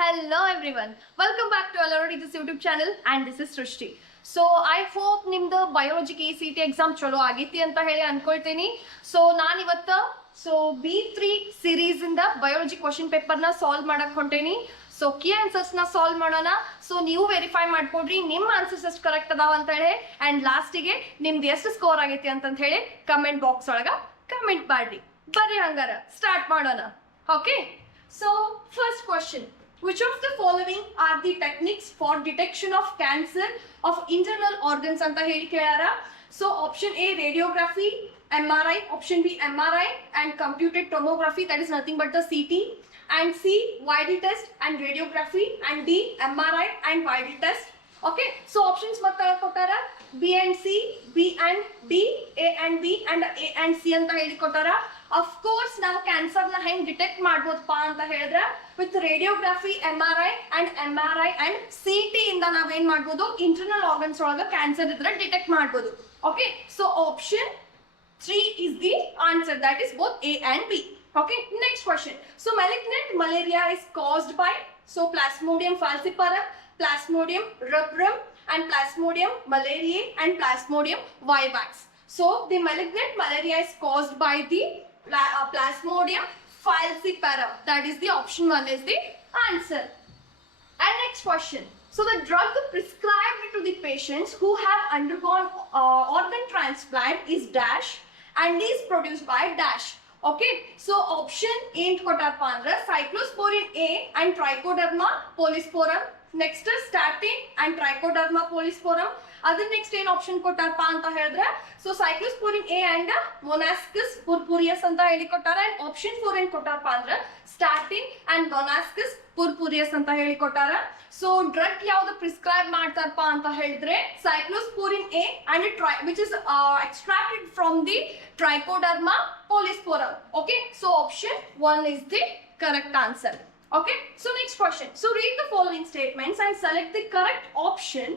Hello everyone, welcome back to Alora Teachers YouTube channel and this is Srishti. So I hope ನಿಮ್ದು biology KCET exam ಚಲೋ ಆಗೈತಿ ಅಂತ ಹೇಳಿ ಅನ್ಕೊಳ್ತೀನಿ. So ನಾನು ಇವತ್ತು B3 ಸೀರೀಸ್ ಇಂದ ಬಯಾಲಜಿ ಕ್ವಶನ್ ಪೇಪರ್ ನ ಸಾಲ್ವ್ ಮಾಡಕ್ ಹೊಂಟೇನಿ. ಸೊ ಕೀ ಆನ್ಸರ್ಸ್ ನ ಸಾಲ್ವ್ ಮಾಡೋಣ. ಸೊ ನೀವು ವೆರಿಫೈ ಮಾಡ್ಕೊಡ್ರಿ ನಿಮ್ಮ ಆನ್ಸರ್ಸ್ ಎಷ್ಟು ಕರೆಕ್ಟ್ ಅದಾವ ಅಂತ ಹೇಳಿ ಅಂಡ್ ಲಾಸ್ಟಿಗೆ ನಿಮ್ದು ಎಷ್ಟು ಸ್ಕೋರ್ ಆಗೈತಿ ಅಂತ ಹೇಳಿ ಕಮೆಂಟ್ ಬಾಕ್ಸ್ ಒಳಗ ಕಮೆಂಟ್ ಮಾಡ್ರಿ. ಬರ್ರಿ ಹಂಗಾರ ಸ್ಟಾರ್ಟ್ ಮಾಡೋಣ. Okay, so first question. Which of the following are the techniques for detection of cancer of internal organs anta heli kelara? So option A radiography, MRI, option B MRI and computed tomography, that is nothing but the CT, and C YD test and radiography, and D MRI and YD test. Okay, so options matta kotara B and C, B and D, A and B and A and C anta heli kotara. Of course ನಾವು cancer ನ ಹೆಂಗ್ detect ಮಾಡಬಹುದಪ್ಪ ಅಂತ ಹೇಳಿದ್ರೆ with radiography, MRI and CT ಇಂದ ನಾವೇನ್ ಮಾಡಬಹುದು, internal organs ಒಳಗ cancer ಇದ್ರೆ ಡಿಟೆಕ್ಟ್ ಮಾಡಬಹುದು. Okay, so option 3 is the answer, that is both A and B. Okay, next question. So malignant malaria is caused by Plasmodium falciparum, Plasmodium rubrum and Plasmodium malariae and Plasmodium vivax. So the malignant malaria is caused by the Plasmodium falciparum, that is the option 1 is the answer. And next question. So the drug prescribed to the patients who have undergone organ transplant is dash and is produced by dash. Okay, so option A kotarpa andre cyclosporin A and Trichoderma polysporum, next is statin and Trichoderma polysporum. Other next ಏನ್ option ಕೊಟ್ಟಾರಪ್ಪ ಅಂತ ಹೇಳಿದ್ರೆ so ಸೈಕ್ಲೋಸ್ಪೋರಿನ್ A and ಮೊನಾಸ್ಕಸ್ ಪುರ್ಪುರಿಯಸ್ ಅಂತ ಹೇಳಿ ಕೊಟ್ಟಾರ. And option 4 ಏನ್ ಕೊಟ್ಟಾರಪ್ಪ ಅಂದ್ರೆ ಸ್ಟಾಟಿನ್ and ಮೊನಾಸ್ಕಸ್ ಪುರ್ಪುರಿಯಸ್ ಅಂತ ಹೇಳಿ ಕೊಟ್ಟಾರ. ಸೊ ಡ್ರಗ್ ಯಾವ್ದು ಪ್ರಿಸ್ಕ್ರೈಬ್ ಮಾಡ್ತಾರಪ್ಪ ಅಂತ ಹೇಳಿದ್ರೆ cyclosporin A and which is extracted from the Trichoderma polysporum. Okay, so option 1 is the correct answer. Okay, so next question. So read the following statements and select the correct option.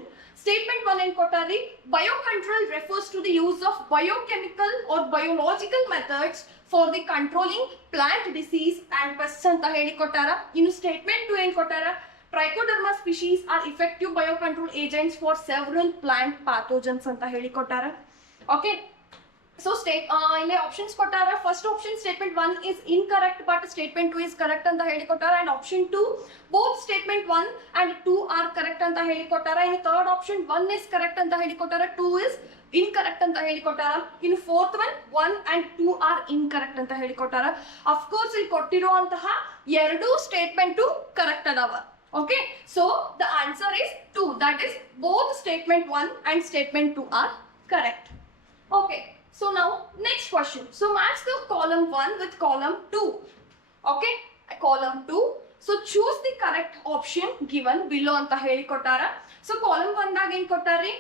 Statement 1 in Kotari, biocontrol refers to the use of biochemical or biological methods for the controlling plant disease and pests anta heli kotara. In statement 2 in Kotara, Trichoderma species are effective biocontrol agents for several plant pathogens anta heli kotara. Okay, so ಇಲ್ಲಿ options ಕೊಟ್ಟಾರ. First option statement 1 is incorrect but statement 2 is correct ಅಂತ ಹೇಳಿ ಕೊಟ್ಟಾರ. and option 2 both statement 1 and 2 are correct ಅಂತ ಹೇಳಿ ಕೊಟ್ಟಾರ. ಇನ್ನು third option 1 is correct ಅಂತ ಹೇಳಿ ಕೊಟ್ಟಾರ, 2 is incorrect ಅಂತ ಹೇಳಿ ಕೊಟ್ಟಾರ. ಇನ್ನು ಫೋರ್ತ್ 1 and 2 are incorrect ಅಂತ ಹೇಳಿ ಕೊಟ್ಟಾರ. ಅಫ್ ಕೋರ್ಸ್ ಇಲ್ಲಿ ಕೊಟ್ಟಿರುವಂತಹ ಎರಡು ಸ್ಟೇಟ್ಮೆಂಟ್ ಕರೆಕ್ಟ್ ಅದಾವ. Okay, so the answer is 2, that is both statement 1 and statement 2 are correct. Okay, so now next question. So match the column 1 with column 2. Okay, column 2. So choose the correct option given below anta heli kotara. So column 1 ದಾಗ ಏನು ಕೊಟ್ಟಾರಿ,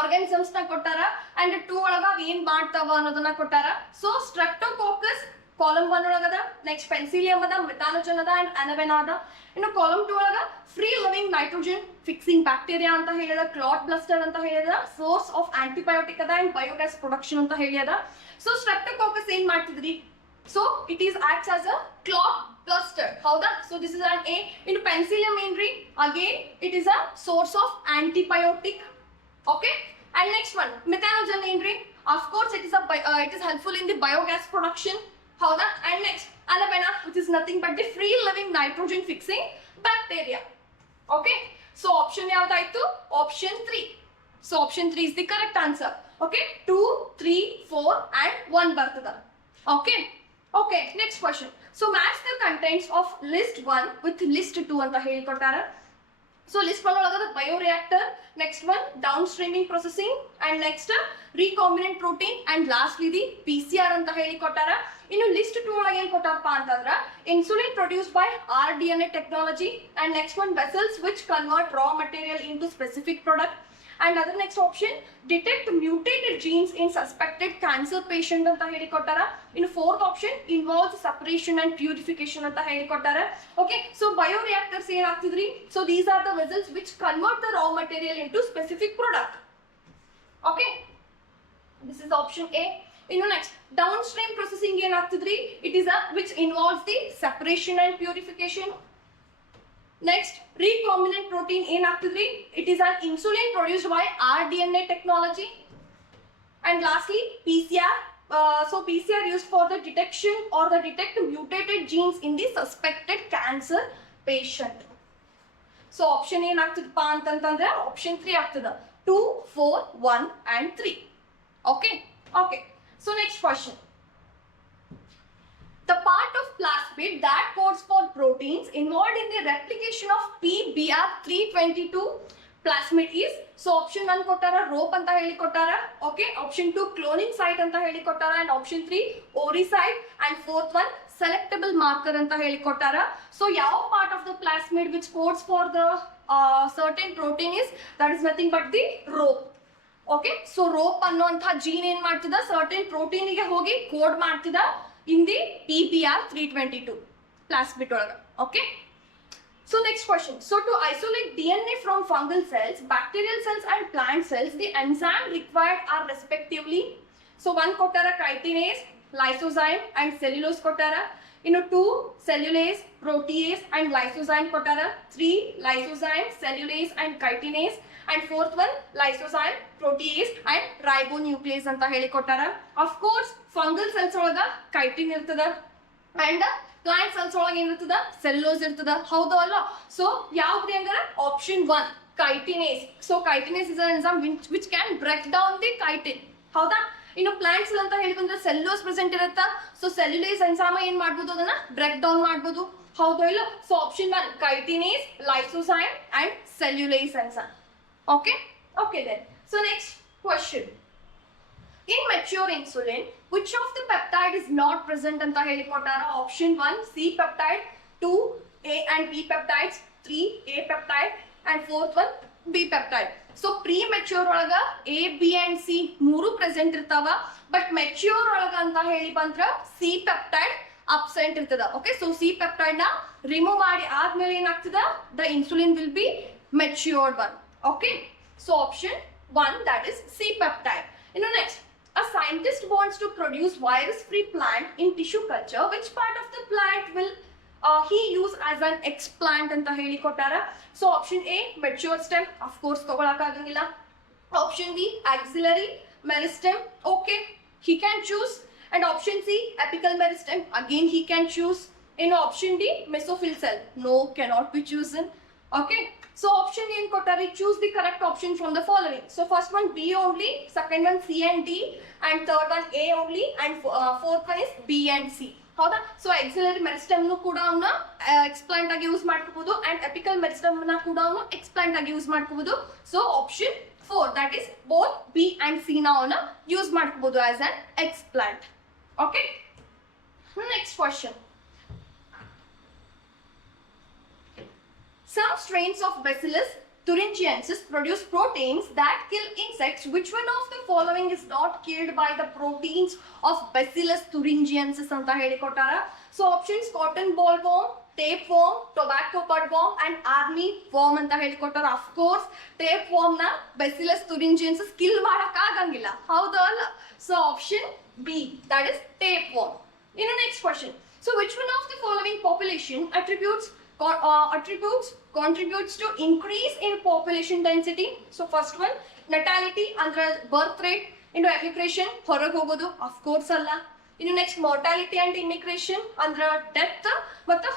organisms ನ ಕೊಟ್ಟಾರ. And 2 ಒಳಗ ಏನ್ ಮಾಡ್ತಾವ ಅನ್ನೋದನ್ನ ಕೊಟ್ಟಾರ. So streptococcus column 1 ಒಳಗದ, ನೆಕ್ಸ್ಟ್ ಪೆನ್ಸಿಲಿಯಂ ಅದ, ಮೆಥಾನೋಜನ್ ಅದ ಅಂಡ್ ಅನವೆನಾ ಅದ. ಇನ್ನು ಕಾಲಮ್ 2 ಒಳಗ free living nitrogen fixing bacteria ಅಂತ ಹೇಳಿದ, ಕ್ಲಾಟ್ ಬ್ಲಸ್ಟರ್ ಅಂತ ಹೇಳಿದ, ಸೋರ್ಸ್ ಆಫ್ ಆಂಟಿಬಯೋಟಿಕ್ ಅದ ಅಂಡ್ ಬಯೋಗ್ಯಾಸ್ ಪ್ರೊಡಕ್ಷನ್ ಅಂತ ಹೇಳಿದ. ಸೊ ಸ್ಟ್ರೆಪ್ಟೋಕಾಕಸ್ ಏನ್ ಮಾಡ್ತಿದ್ರಿ, so it is acts as a clot buster, ಹೌದಾ. So this is on a. ಇನ್ನು ಪೆನ್ಸಿಲಿಯಂ ಏನ್ರಿ, again it is a source of antibiotic. Okay, and next one methanogen ಏನ್ರಿ, of course it is helpful in the biogas production, ಹೌದಾ. And next ಅನಬೆನಾ which is nothing but the free living nitrogen fixing bacteria. Okay, so option ಯಾವ್ದಾಯ್ತು, option 3. So option 3 is the correct answer. Okay, 2, 3, 4 and 1 ಬರ್ತದ. Okay, okay, next question. So match the contents of list 1 with list 2 ಅಂತ ಹೇಳಿ ಕೊಟ್ಟಾರ. So list 1 ಒಳಗದ bioreactor, next one down streaming processing and next recombinant protein and lastly the PCR ಅಂತ ಹೇಳಿ ಕೊಟ್ಟಾರ. ಇನ್ನು list 2 ಒಳಗೆ ಏನ್ ಕೊಟ್ಟಾರಪ್ಪ ಅಂತಂದ್ರ insulin produced by RDNA technology and next one vessels which convert raw material into specific product. And other next option, detect mutated genes in suspected cancer patient ಅಂತ ಹೇಳಿ ಕೊಟ್ಟಾರ. ಇನ್ನು fourth option involves separation and purification ಅಂತ ಹೇಳಿ ಕೊಟ್ಟಾರ. Okay, so bioreactors ಏನಾಗ್ತಿದ್ರಿ, so these are the vessels which convert the raw material into specific product. Okay, this is option A. ಇನ್ನು next downstream processing ಏನಾಗ್ತಿದ್ರಿ, it is a which involves the separation and purification. Next recombinant protein ಏನಾಗ್ತದ್ರಿ? It is an insulin produced by rDNA technology. And lastly, PCR. So PCR used for the detection or the detect mutated genes in the suspected cancer patient. So option ಏನಾಗ್ತದಪ್ಪ ಅಂತಂತಂದ್ರೆ option 3 ಆಗ್ತದ. 2, 4, 1 and 3. Okay. Okay. So next question. The part of plasmid that codes for proteins involved in the replication of PBR322 plasmid is, so option 1 ಕೊಟ್ಟಾರ rope ಅಂತ ಹೇಳಿ ಕೊಟ್ಟಾರ. Okay. Option 2 cloning site ಅಂತ ಹೇಳಿ ಕೊಟ್ಟಾರ, and option 3 ori site, and fourth one selectable marker ಅಂತ ಹೇಳಿ ಕೊಟ್ಟಾರ. So ಯಾವ part of the plasmid which codes for the certain protein is, that is nothing but the rope. Okay. So rope ಅನ್ನುವಂತ gene ಏನ್ ಮಾಡ್ತದ, certain protein ಗೆ ಹೋಗಿ code ಮಾಡ್ತದ in the PBR322 plasmid ಒಳಗ. Okay. So next question. So to isolate DNA from fungal cells, bacterial cells and plant cells, the enzyme required are respectively, so 1 ಕೊಟ್ಟಾರ chitinase, lysozyme and cellulose ಕೊಟ್ಟಾರ. 2 cellulase, protease and lysozyme ಕೊಟ್ಟಾರ. 3 lysozyme, cellulase and chitinase, and fourth one lysozyme, protease and ribonuclease ಅಂತ ಹೇಳಿ ಕೊಟ್ಟಾರ. Of course fungal cells ಒಳಗ chitin ಇರ್ತದ, and plant cells ಒಳಗೆ ಏನಿರ್ತದ, cellulose ಇರ್ತದ. ಹೌದಾ ಅಲ್ಲ? ಸೊ ಯಾವ್ದ್ರಿ ಹಂಗಾರ option 1 chitinase. So chitinase is an enzyme which can break down the chitin. ಹೌದಾ? ಇನ್ನು ಪ್ಲಾಂಟ್ ಸೆಲ್ ಅಂತ ಹೇಳಿ ಬಂದ್ರೆ ಸೆಲ್ಯುಲೋಸ್ ಪ್ರೆಸೆಂಟ್ ಇರುತ್ತಾ, ಸೊ ಸೆಲ್ಯುಲೇಸ್ ಎನ್ಸೈಮ್ ಏನ್ ಮಾಡ್ಬೋದು, ಅದನ್ನ ಬ್ರೇಕ್ ಡೌನ್ ಮಾಡ್ಬೋದು. ಹೌದಾ ಇಲ್ಲ? So option 1 chitinase, lysozyme and cellulase enzyme. Okay. Okay then. So next question. In mature insulin, which of the peptide is not present anta heli kottara? Option 1 C peptide, 2 A and B peptides, 3 A peptide, and fourth one B peptide. So premature olaga A, B and C ಮೂರು present ಇರ್ತಾವ, but mature olaga anta heli ಬಂದ್ರ C peptide absent ಇರ್ತದ. Okay. So C peptide na remove ಮಾಡಿ ಆದ್ಮೇಲೆ ಏನಾಗ್ತದ, the insulin will be matured one. Okay. So option 1, that is C peptide. Next, a scientist wants to produce virus-free plant in tissue culture. Which part of the plant will he use as an explant anta heli kottara? So option A mature stem, of course ತಗೊಳಕ ಆಗಂಗಿಲ್ಲ. Option B axillary meristem, okay, he can choose. And option C apical meristem, again he can choose. In option D mesophyll cell, no, cannot be chosen. Okay. So option ಏನ್ ಕೊಟ್ಟಾರಿ? Choose the correct option from the following. So first one B only, second one C and D, and third one A only, and fourth one is B and C. ಹೌದಾ? So axillary meristem ನು ಕೂಡ ಅವನ್ನ ಎಕ್ಸ್ಪ್ಲಾಂಟ್ ಆಗಿ use ಮಾಡ್ಕೋಬಹುದು, and apical meristem ನ ಕೂಡ ಅವನ್ನ ಎಕ್ಸ್ಪ್ಲಾಂಟ್ ಆಗಿ ಯೂಸ್ ಮಾಡ್ಕೋಬಹುದು. So option 4, that is both B and C ನ ಅವನ್ನ ಯೂಸ್ ಮಾಡ್ಕೋಬಹುದು as an explant. Okay. Next question. Some strains of Bacillus thuringiensis produce proteins that kill insects. Which one of the following is not killed by the proteins of Bacillus thuringiensis anta heli kottara? So options cotton bollworm, tapeworm, tobacco budworm and army worm anta heli kottara. Of course tapeworm na Bacillus thuringiensis kill ಮಾಡಕ ಆಗಂಗಿಲ್ಲ. ಹೌದಾ ಅಲ್ಲ? So option B, that is tapeworm. In the next question. So which one of the following population contributes to increase in population density? So first one natality andre birth rate into immigration ಹೊರಗೆ ಹೋಗೋದು, of course ಅಲ್ಲ. ಇನ್ನು next mortality and immigration ಅಂದ್ರೆ death ಮತ್ತು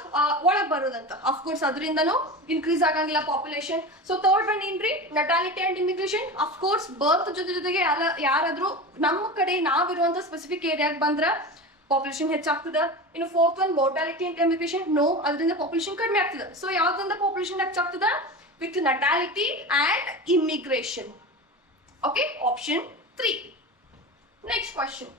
ಒಳಗೆ ಬರೋದಂತ, of course ಅದರಿಂದನೂ increase ಆಗಂಗಿಲ್ಲ population. So third one ಏನ್ರಿ, natality and immigration, of course ಬರ್ತ್ ಜೊತೆಗೆ ಯಾರಾದ್ರೂ ನಮ್ಮ ಕಡೆ ನಾವಿರುವಂತ ಸ್ಪೆಸಿಫಿಕ್ ಏರಿಯಾಗೆ ಬಂದ್ರ ಪಾಪ್ಯುಲೇಷನ್ ಹೆಚ್ಚಾಗ್ತದ. ಇನ್ನು fourth one mortality and immigration, no, ಅದರಿಂದ ಪಾಪ್ಯುಲೇಷನ್ ಕಡಿಮೆ ಆಗ್ತದ. ಸೊ ಯಾವ್ದ್ರಿಂದ ಪಾಪ್ಯುಲೇಷನ್ ಹೆಚ್ಚಾಗ್ತದ? With natality and immigration. Okay, option 3. Next question.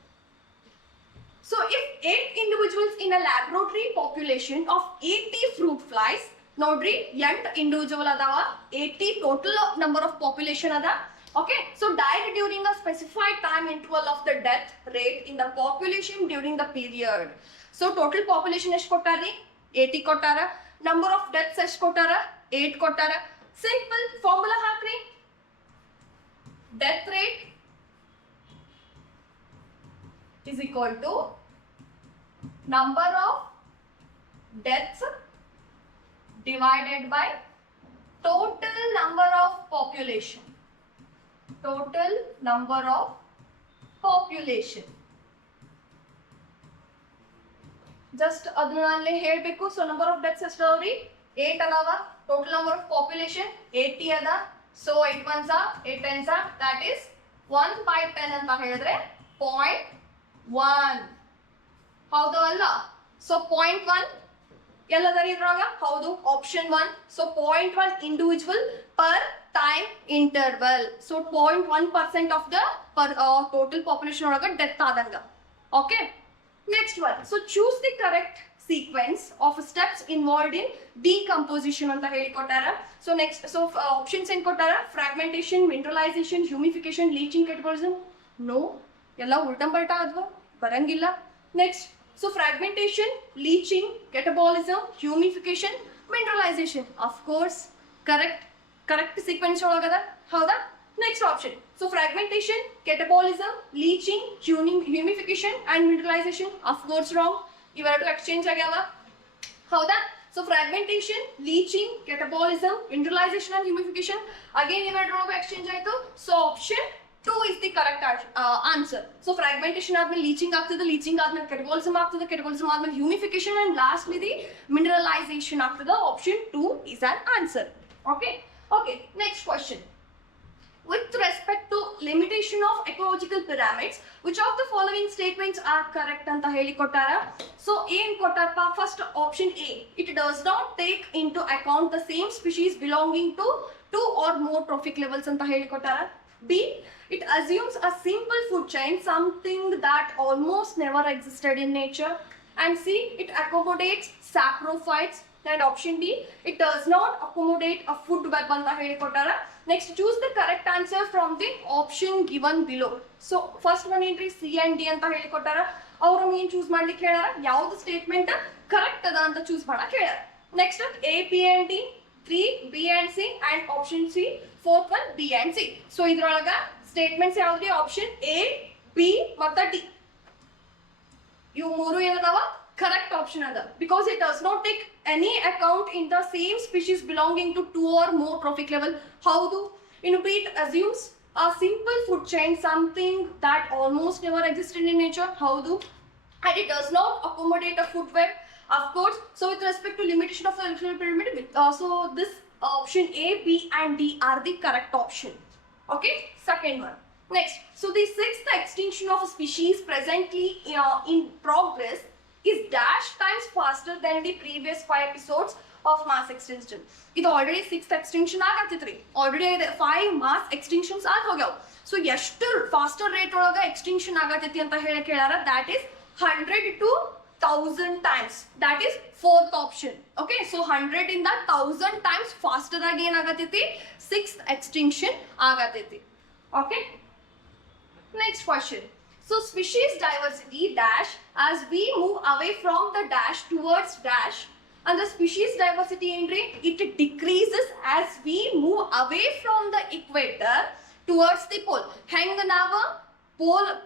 So if 8 individuals in a laboratory population of 80 fruit flies, nodri 8 individual adava, 80 total number of population ada. Okay, so died during a specified time interval of the death rate in the population during the period. So total population ಎಷ್ಟು ಕೊಟ್ಟಾರಿ? 80 ಕೊಟ್ಟಾರ. Number of deaths ಎಷ್ಟು ಕೊಟ್ಟಾರ? 8 ಕೊಟ್ಟಾರ. Simple formula ಹಾಕ್ರಿ. Death rate is equal to number of deaths divided by total number of population. Total number of population. Just ಅದನ್ನೇ ಹೇಳಬೇಕು. So number of deaths ಎಷ್ಟು ಅದಾವ್ರಿ 8 ಅದಾವ. ಟೋಟಲ್ ನಂಬರ್ ಆಫ್ ಪಾಪ್ಯುಲೇಷನ್ 80 ಅದ. So 8 1s 8 10s that is 1 by 10 ಅಂತ ಹೇಳಿದ್ರೆ 0.1. ಹೌದು ಅಲ್ಲ? ಸೊ 0.1 ಎಲ್ಲದರಿ ಇದ್ರಾಗ ಹೌದು option 1. So 0.1 individual per time interval. So 0.1% of the total population ಒಳಗ ಡೆತ್ ಆದಂಗ. Okay, next one. So choose the correct sequence of steps involved in decomposition anta heli kottara. So next, so options en kottara: fragmentation, mineralization, humidification, leaching, catabolism. No, ella ultam palta adva barangilla. Next, so fragmentation, leaching, catabolism, humidification, mineralization. Of course, correct sequence olagada. Hauda? Next option. So fragmentation, catabolism, leaching, humidification and mineralization. Of course wrong. Iveru exchange agava. Hauda? So fragmentation, leaching, catabolism, mineralization and humidification. Again iveru exchange aitu. So option 2 is the correct answer. So fragmentation admel leaching ಆಗ್ತದೆ, leaching admel catabolism ಆಗ್ತದೆ, catabolism admel humidification and lastly the mineralization ಆಗ್ತದೆ. Option 2 is an answer. Okay? Okay, next question. With respect to limitation of ecological pyramids, which of the following statements are correct anta heli kottara? So A in kottarpa, first option A, it does not take into account the same species belonging to 2 or more trophic levels anta heli kottara. B, it assumes a simple food chain, something that almost never existed in nature. And C, it accommodates saprophytes. And option D, it does not accommodate a food web anta heli kottara. Next, choose the correct answer from the option given below. So first one entry C and D anta heli kottara. Avaru main choose ಮಾಡ್ಲಿಕ್ಕೆ ಹೇಳ್ಯಾರ, ಯಾವುದು statement correct ಅದ ಅಂತ choose ಮಾಡಕ್ಕೆ ಹೇಳ್ಯಾರ. Next A, B and D, 3 B and C and option C, fourth one B and C. So ಇದ್ರೊಳಗ statements ಯಾವ್ದ್ರಿ? Option A, B ಮತ್ತು D. ಇವು ಮೂರು ಏನದಾವ? Correct option ada, because it does not take any account in the same species belonging to 2 or more trophic level. How do? It assumes a simple food chain, something that almost never existed in nature. How do? And it does not accommodate a food web. Of course. So with respect to limitation of the electoral pyramid, so this option A, B and D are the correct option. Okay, second one. Next, so the sixth extinction of a species presently in progress is dash times faster than the previous 5 episodes of mass extinction. ಇದು already 6th extinction ಆಗತ್ತಿತ್ರಿ. Already 5 mass extinctions ಆಗಿ ಹೋಗ್ಯಾವ. So ಎಷ್ಟು faster rate ಒಳಗ extinction ಆಗತೈತಿ ಅಂತ ಹೇಳಿ ಕೇಳಾರ. That is 100 to 1000 times. That is fourth option. Okay, so 100 ಇಂದ 1000 times ಫಾಸ್ಟರ್ ಆಗಿ ಏನಾಗತೈತಿ? 6th ಎಕ್ಸ್ಟಿಂಕ್ಷನ್ ಆಗತೈತಿ. Okay, next question. So species diversity dash as we move away from the dash towards dash, and the species diversity entry it decreases as we move away from the equator towards the pole. ಹೆಂಗ ನಾವು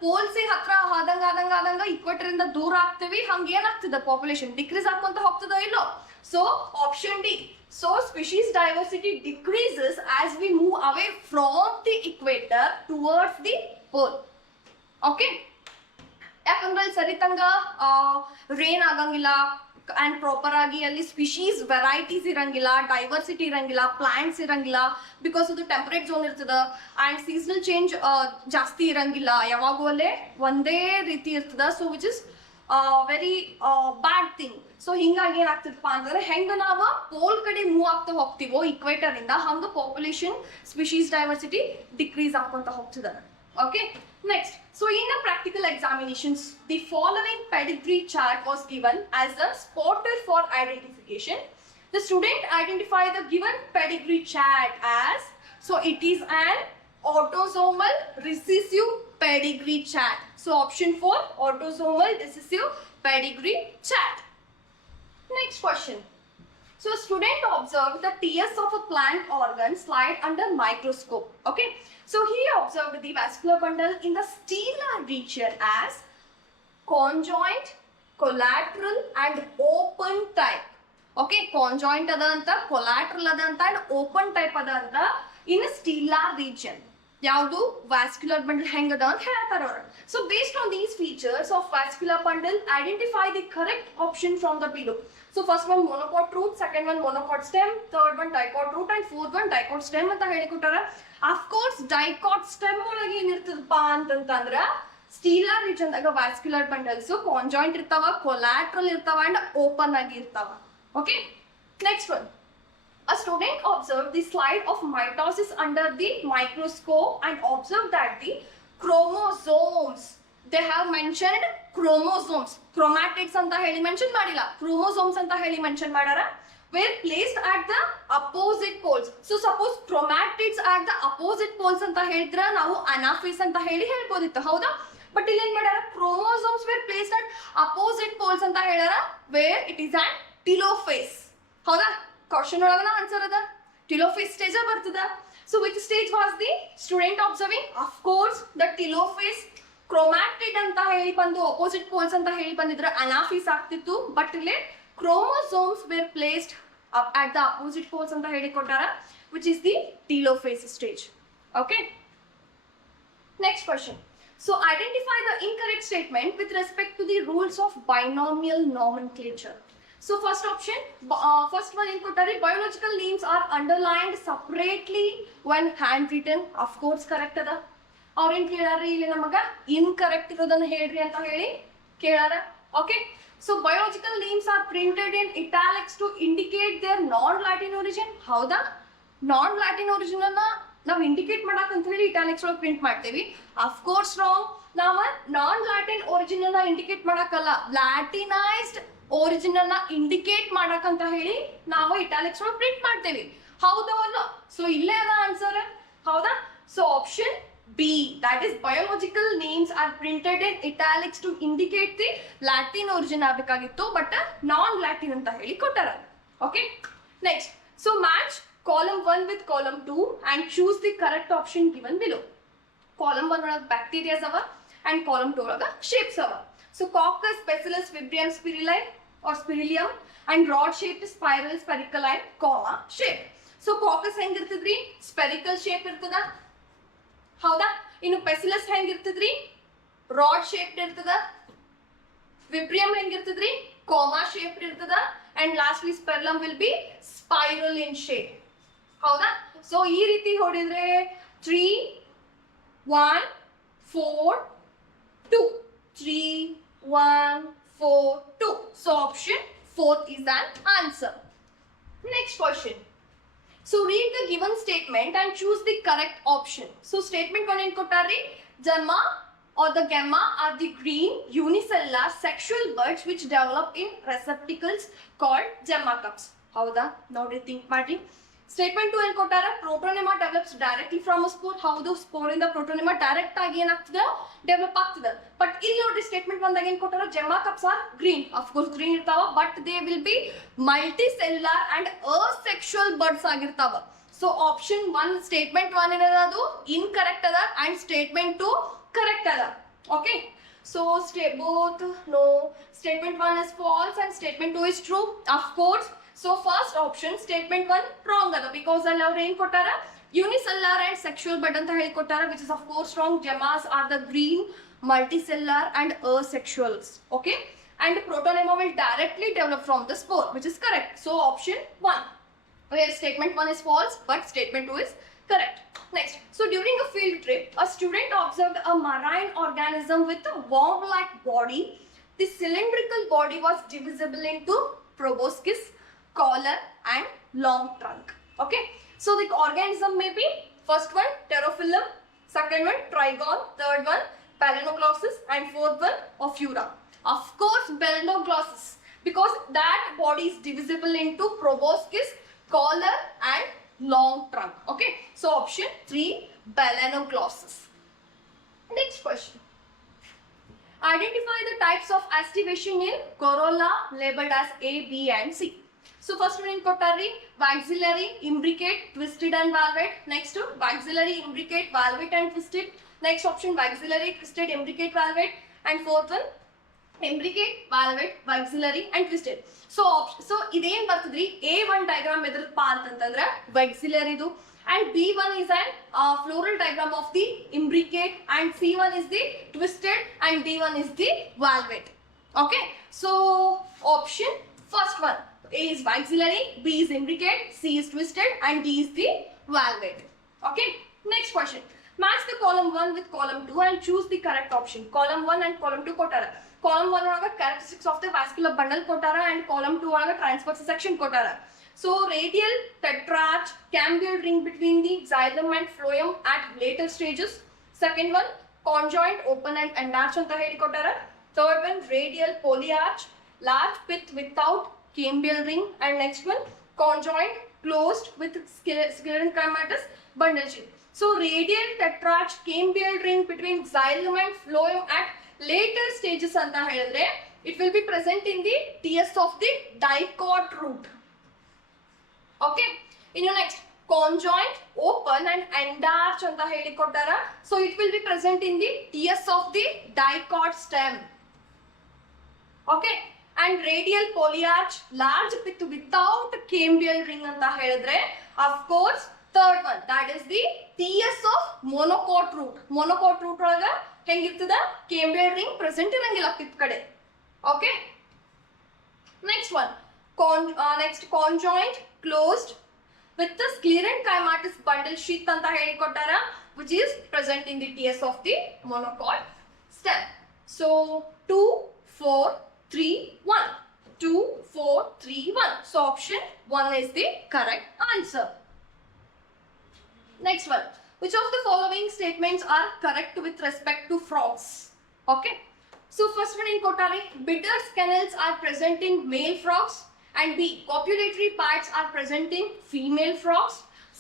ಪೋಲ್ಸಿ ಹತ್ರ ಆದಂಗ equator ಇಂದ ದೂರ ಆಗ್ತೀವಿ, ಹಂಗ ಏನಾಗ್ತದ population decrease ಆಗ್ಕೊಂತ ಹೋಗ್ತದೋ ಇಲ್ಲೋ? So option D. So species diversity decreases as we move away from the equator towards the pole. Okay, ಯಾಕಂದ್ರೆ ಅಲ್ಲಿ ಸರಿತಂಗ ರೇನ್ ಆಗಂಗಿಲ್ಲ ಅಂಡ್ ಪ್ರಾಪರ್ ಆಗಿ ಅಲ್ಲಿ ಸ್ಪೀಶೀಸ್ ವೆರೈಟೀಸ್ ಇರಂಗಿಲ್ಲ, ಡೈವರ್ಸಿಟಿ ಇರಂಗಿಲ್ಲ, ಪ್ಲಾಂಟ್ಸ್ ಇರಂಗಿಲ್ಲ, ಬಿಕಾಸ್ ಅದು ಟೆಂಪರೇಟ್ ಝೋನ್ ಇರ್ತದ ಅಂಡ್ ಸೀಸನಲ್ ಚೇಂಜ್ ಜಾಸ್ತಿ ಇರಂಗಿಲ್ಲ, ಯಾವಾಗೂ ಅಲ್ಲೇ ಒಂದೇ ರೀತಿ ಇರ್ತದ. So which is very bad thing. So ಹಿಂಗಾಗಿ ಏನಾಗ್ತದಪ್ಪ ಅಂತಂದ್ರೆ ಹೆಂಗ ನಾವು ಪೋಲ್ ಕಡೆ ಮೂವ್ ಆಗ್ತಾ ಹೋಗ್ತೀವೋ ಇಕ್ವೇಟರ್ ಇಂದ, ಹಂಗ ಪಾಪ್ಯುಲೇಷನ್ ಸ್ಪೀಶೀಸ್ ಡೈವರ್ಸಿಟಿ ಡಿಕ್ರೀಸ್ ಆಗ್ಕೊಂತ ಹೋಗ್ತದ. Okay, next, so in the practical examinations the following pedigree chart was given as the spotter for identification. The student identify the given pedigree chart as, so it is an autosomal recessive pedigree chart. So option 4, autosomal recessive pedigree chart. Next question. So student observed the TS of a plant organ slide under microscope. Okay, so he observed the vascular bundle in the stellar region as conjoint, collateral and open type. Okay conjoint ಅದ ಅಂತ, collateral ಅದ ಅಂತ and open type ಅದ ಅಂತ in stelar region. ಯಾವುದು vascular bundle ಹೆಂಗದ ಅಂತ ಹೇಳ್ತಾರ ಅವ್ರು. So based on these features of vascular bundle identify the correct option from the below. So first one monocot root, second one monocot stem, third one dicot root and fourth one dicot stem ಅಂತ ಹೇಳಿಕೊಟ್ಟಾರ. Of course dicot stem ಒಳಗೆ ಏನಿರ್ತದಪ್ಪ ಅಂತಂದ್ರ stelar region ದಾಗ vascular bundles conjoint ಇರ್ತಾವ, collateral ಇರ್ತಾವ and open ಆಗಿ ಇರ್ತಾವ. Okay next one. A student observed the slide of mitosis under the microscope and observed that the chromosomes, they have mentioned chromosomes, chromatids anta heli mention madilla, chromosomes anta heli mention madara, were placed at the opposite poles. So suppose chromatids at the opposite poles anta helidra ನಾವು anaphase anta heli ಹೇಳ್ಬೋದಿತ್ತು, ಹೌದಾ? But ಇಲ್ಲಿ ಏನ್ ಮಾಡ್ಯಾರ, chromosomes were placed at opposite poles ಅಂತ ಹೇಳ್ಯಾರ, where it is an telophase. ಹೌದಾ? Question ಒಳಗನ answer ಅದ, telophase stage ಬರ್ತದ. So which stage was the student observing? Of course the telophase. chromatid ಅಂತ ಹೇಳಿ ಬಂದು opposite poles ಅಂತ ಹೇಳಿ ಬಂದಿದ್ರೆ anaphase ಆಗ್ತಿತ್ತು, ಬಟ್ ಇಲ್ಲಿ chromosomes were placed up at the opposite poles ಅಂತ ಹೇಳಿ ಕೊಟ್ಟಾರ, which is the telophase stage. Okay, next question. So identify the incorrect statement with respect to the rules of binomial nomenclature. So first option, first one in kottari, biological names are underlined separately when handwritten. Of course correct ada. Or in kelari ಇಲ್ಲಿ ನಮಗ incorrect ಇರೋದನ್ನ ಹೇಳ್ರಿ ಅಂತ ಹೇಳಿ ಕೇಳಾರ. Okay, so biological names are printed in italics to indicate their non-Latin origin. ಹೌದಾ? non-Latin origin ಅನ್ನ ನಾವು indicate ಮಾಡಕ್ ಅಂತ ಹೇಳಿ ಇಟಾಲಿಕ್ಸ್ ಒಳಗೆ ಪ್ರಿಂಟ್ ಮಾಡ್ತೇವಿ. Of course wrong. ನಾವು non-Latin origin ಅನ್ನ ಇಂಡಿಕೇಟ್ ಮಾಡಕ್ಕಲ್ಲ, ಲ್ಯಾಟಿನೈಸ್ಡ್ ಒರಿಜಿನ್ ಅನ್ನ ಇಂಡಿಕೇಟ್ ಮಾಡಕ್ ಅಂತ ಹೇಳಿ ನಾವು ಇಟಾಲಿಕ್ಸ್ ಒಳಗೆ ಪ್ರಿಂಟ್ ಮಾಡ್ತೇವೆ, ಹೌದವಲ್ಲ? ಸೊ ಇಲ್ಲೇ ಅದ ಆನ್ಸರ್, ಹೌದಾ? So option B, that is biological names are printed in italics to indicate the Latin origin ಆಗಬೇಕಾಗಿತ್ತು, ಬಟ್ ನಾನ್ ಲ್ಯಾಟಿನ್ ಅಂತ ಹೇಳಿ ಕೊಟ್ಟಾರ. Okay next. So match column 1 with column 2 and choose the correct option given below. column 1 ಒಳಗೆ bacterias ಅವ and column 2 ಒಳಗೆ shapes ಅವ. So Coccus, Bacillus, Vibrio, Spirillum or Spirillum and rod shaped spiral, spherical and comma shape. So Coccus ಹೆಂಗಿರ್ತದ್ರಿ, spherical shape ಇರ್ತದ, ಹೌದಾ? ಇನ್ನು Bacillus ಹೆಂಗಿರ್ತದ್ರಿ, rod shaped ಇರ್ತದ. Vibrium ಹೆಂಗಿರ್ತದ್ರಿ, comma shaped ಇರ್ತದ. And lastly Spirillum will be spiral in shape. ಹೌದಾ? So ಈ ರೀತಿ ಹೊಡಿದ್ರೆ 3 1 4 2 3 1 4 2. So option 4 is an answer. Next question. So read the given statement and choose the correct option. So statement 1 in kottari, Jamma or the gamma are the green unicellular sexual buds which develop in receptacles called gemma cups. ಹೌದಾ? ನೋಡಿ think ಮಾಡ್ರಿ. Statement 2 ಏನ್ ಕೊಟ್ಟಾರ, protonema develops directly from a spore. ಹೌದು, spore ಇಂದ protonema direct ಆಗಿ ಏನಾಗ್ತದ, develop ಆಗ್ತದ. ಬಟ್ ಇಲ್ಲಿ ನೋಡ್ರಿ ಸ್ಟೇಟ್ಮೆಂಟ್ 1 ದಾಗ ಏನ್ ಕೊಟ್ಟಾರ, gemma cups are green. Of course green ಇರ್ತಾವ, but they will be multi cellular and asexual buds ಆಗಿರ್ತಾವ. ಸೊ ಆಪ್ಷನ್ 1 ಸ್ಟೇಟ್ಮೆಂಟ್ 1 ಏನದ, ಅದು ಇನ್ಕರೆಕ್ಟ್ ಅದ ಅಂಡ್ ಸ್ಟೇಟ್ಮೆಂಟ್ 2 ಕರೆಕ್ಟ್ ಅದ. Okay, so both no, statement 1 is false and statement 2 is true. Of course, so first option statement 1 wrong ada, because allow rain kottara unicellular and sexual bud anta heli kottara, which is of course wrong. Gemmas are the green multicellular and asexuals. Okay, and protonema will directly develop from the spore, which is correct. So option 1, where statement 1 is false but statement 2 is correct. Next, so during a field trip, a student observed a marine organism with a worm-like body. The cylindrical body was divisible into proboscis, collar and long trunk. Okay, so the organism may be first one Pterophyllum, second one Trigon, third one Balanoglossus and fourth one Ophiura. Of course Balanoglossus, because that body is divisible into proboscis, collar and long trunk. Okay, so option 3 Balanoglossus. Next question. Identify the types of aestivation in corolla labeled as A, B and C. So first one in kottari, maxillary, imbricate, twisted and valvate. Next maxillary, imbricate, valvate and twisted. Next option maxillary, twisted, imbricate, valvate. And fourth one imbricate, valvate, auxiliary and twisted. So ಇದೇನ್ ಬರ್ತದ್ರಿ A1 diagram ಎದ್ರಪ್ಪ ಅಂತಂದ್ರೆ auxiliary ದು and B1 is an floral diagram of the imbricate and C1 is the twisted and D1 is the valvate. Okay, so option first one, A is auxiliary, B is imbricate, C is twisted and D is the valvate. Okay, next question. Match the column 1 with column 2 and choose the correct option. Column 1 and column 2 ಕೊಟ್ಟಾರ. Column 1 ಒಳಗ characteristics of the vascular bundle ಕೊಟ್ಟಾರ and column 2 ಒಳಗ transverse section ಕೊಟ್ಟಾರ. So radial tetrarch cambial ring between the xylem and phloem at later stages. Second one, conjoint open and endarch ಅಂತ ಹೇಳಿ ಕೊಟ್ಟಾರ. Third one, radial polyarch large pith without cambial ring and next one, conjoint closed with sclerenchymatous bundle sheath. So radial tetrarch cambial ring between xylem and phloem at later stages anta helidre it will be present in the TS of the dicot root. Okay, in your next, conjoint open and endarch anta heli kottara, so it will be present in the TS of the dicot stem. Okay, and radial polyarch large pith without cambial ring anta helidre of course third one, that is the TS of monocot root. Monocot root ಒಳಗ ಹೆಂಗಿರ್ತದ cambial ring present ಇರಂಗಿಲ್ಲ pith ಕಡೆ. Okay, next one, next conjoint closed with the sclerenchymatous bundle sheath anta ಹೇಳಿ ಕೊಟ್ಟಾರ, which is present in the TS of the monocot stem. So 2 4 3 1, 2 4 3 1. So option 1 is the correct answer. Next one, which of the following statements are correct with respect to frogs? Okay, so first one in kotari, bitters canals are present in male frogs, and B, copulatory parts are present in female frogs.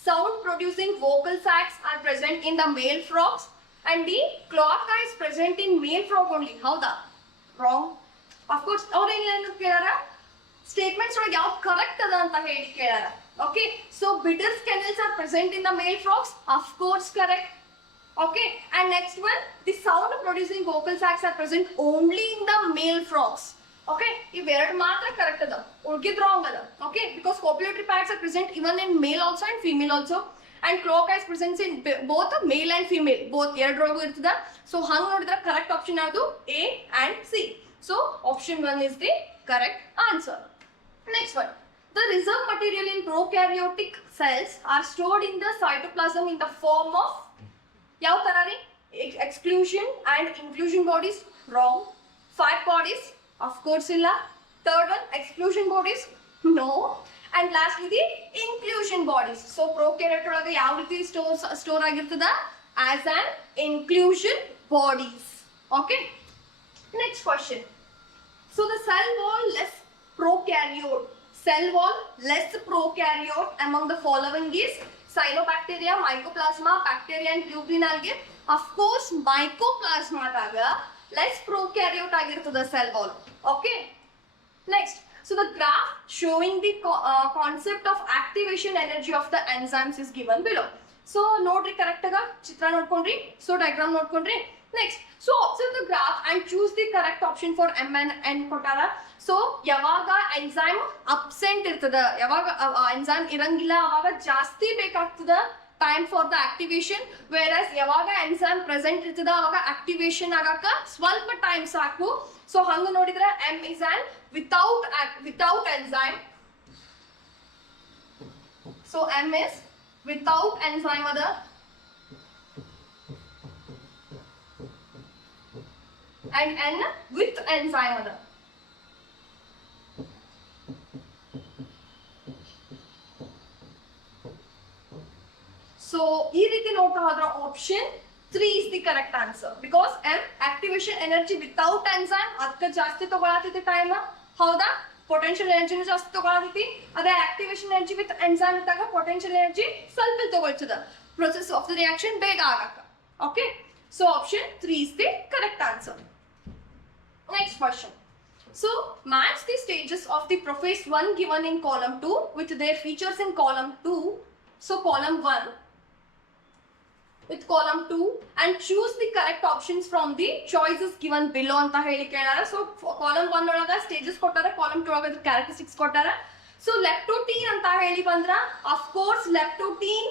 Sound producing vocal sacs are present in the male frogs, and D, cloaca is present in male frog only. How the wrong? Of course, ಅವ್ರು ಏನು ಕೇಳಾರ, statements ಒಳಗೆ ಯಾವ್ದು correct ಅದ ಅಂತ ಹೇಳಿ ಕೇಳಾರ. Okay, so bitters canals are present in the male frogs, of course correct. Okay, and next one, the sound producing vocal sacs are present only in the male frogs. Okay, ಇವೆರಡು ಮಾತ್ರ correct ಅದ, ಉಳ್ಕಿದ್ wrong ಅದ. Okay, because copulatory parts are present even in male also and female also, and cloaca is present in both male and female, both ಎರಡರೊಳಗೂ ಇರ್ತದ. So ಹಂಗ ನೋಡಿದ್ರೆ correct option ಯಾವುದು A and C. So option 1 is the correct answer. Next one, the reserve material in prokaryotic cells are stored in the cytoplasm in the form of ಯಾವ ತರ ರೀ, exclusion and inclusion bodies. Wrong. 5 bodies, of course ಇಲ್ಲ. Third one, exclusion bodies, no. And lastly the inclusion bodies. So prokaryote ಒಳಗೆ ಯಾವ ರೀತಿ store ಆಗಿರ್ತದ, as an inclusion bodies. Okay, next question. So the cell wall less prokaryote, cell wall less prokaryote among the following is cyanobacteria, mycoplasma, bacteria and tuberine algae. Of course mycoplasma daga less prokaryote ಆಗಿರ್ತದ cell wall. Okay, next, so the graph showing the concept of activation energy of the enzymes is given below. So ನೋಡ್ರಿ correct ಆಗ ಚಿತ್ರ ನೋಡ್ಕೊಂಡ್ರಿ, so diagram ನೋಡ್ಕೊಂಡ್ರಿ. Next, so observe the graph and choose the correct option for M and N ಕೊಟ್ಟಾರ. So ಯಾವಾಗ enzyme absent ಇರ್ತದ, ಯಾವಾಗ enzyme ಇರಂಗಿಲ್ಲ ಅವಾಗ ಜಾಸ್ತಿ ಬೇಕಾಗ್ತದ time for the activation, whereas ಯಾವಾಗ enzyme present ಇರ್ತದ ಅವಾಗ activation ಆಗಕ ಸ್ವಲ್ಪ time ಸಾಕು. So ಹಂಗ ನೋಡಿದ್ರೆ M is an without enzyme. So M is without enzyme ಅದ, and N with enzyme ಅದ. So ಈ ರೀತಿ ನೋಡ್ತಾ ಹೋದ್ರೆ option 3 is the correct answer, because M activation energy without enzyme ಅದಕ್ಕೆ ಜಾಸ್ತಿ ತಗೊಳತೈತಿ ಟೈಮ್. ಹೌದಾ, potential energy ಜಾಸ್ತಿ ತಗೊಳತೈತಿ. ಅದೇ activation energy with enzyme ಇದ್ದಾಗ potential energy ಸ್ವಲ್ಪ ತಗೊಳ್ತದ, process of the reaction ಬೇಗ ಆಗಕ. Okay, so option 3 is the correct answer. Next question. So match the stages of the prophase 1 given in column 2 with their features in column 2. So column 1, with column 2 and choose the correct options from the choices given below ಅಂತ ಹೇಳಿ ಕೇಳಾರ. So column 1 ಒಳಗ stages ಕೊಟ್ಟಾರ, column 2 ಒಳಗ characteristics ಕೊಟ್ಟಾರ. So ಲೆಪ್ಟೋಟೀನ್ ಅಂತ ಹೇಳಿ ಬಂದ್ರ of course leptotene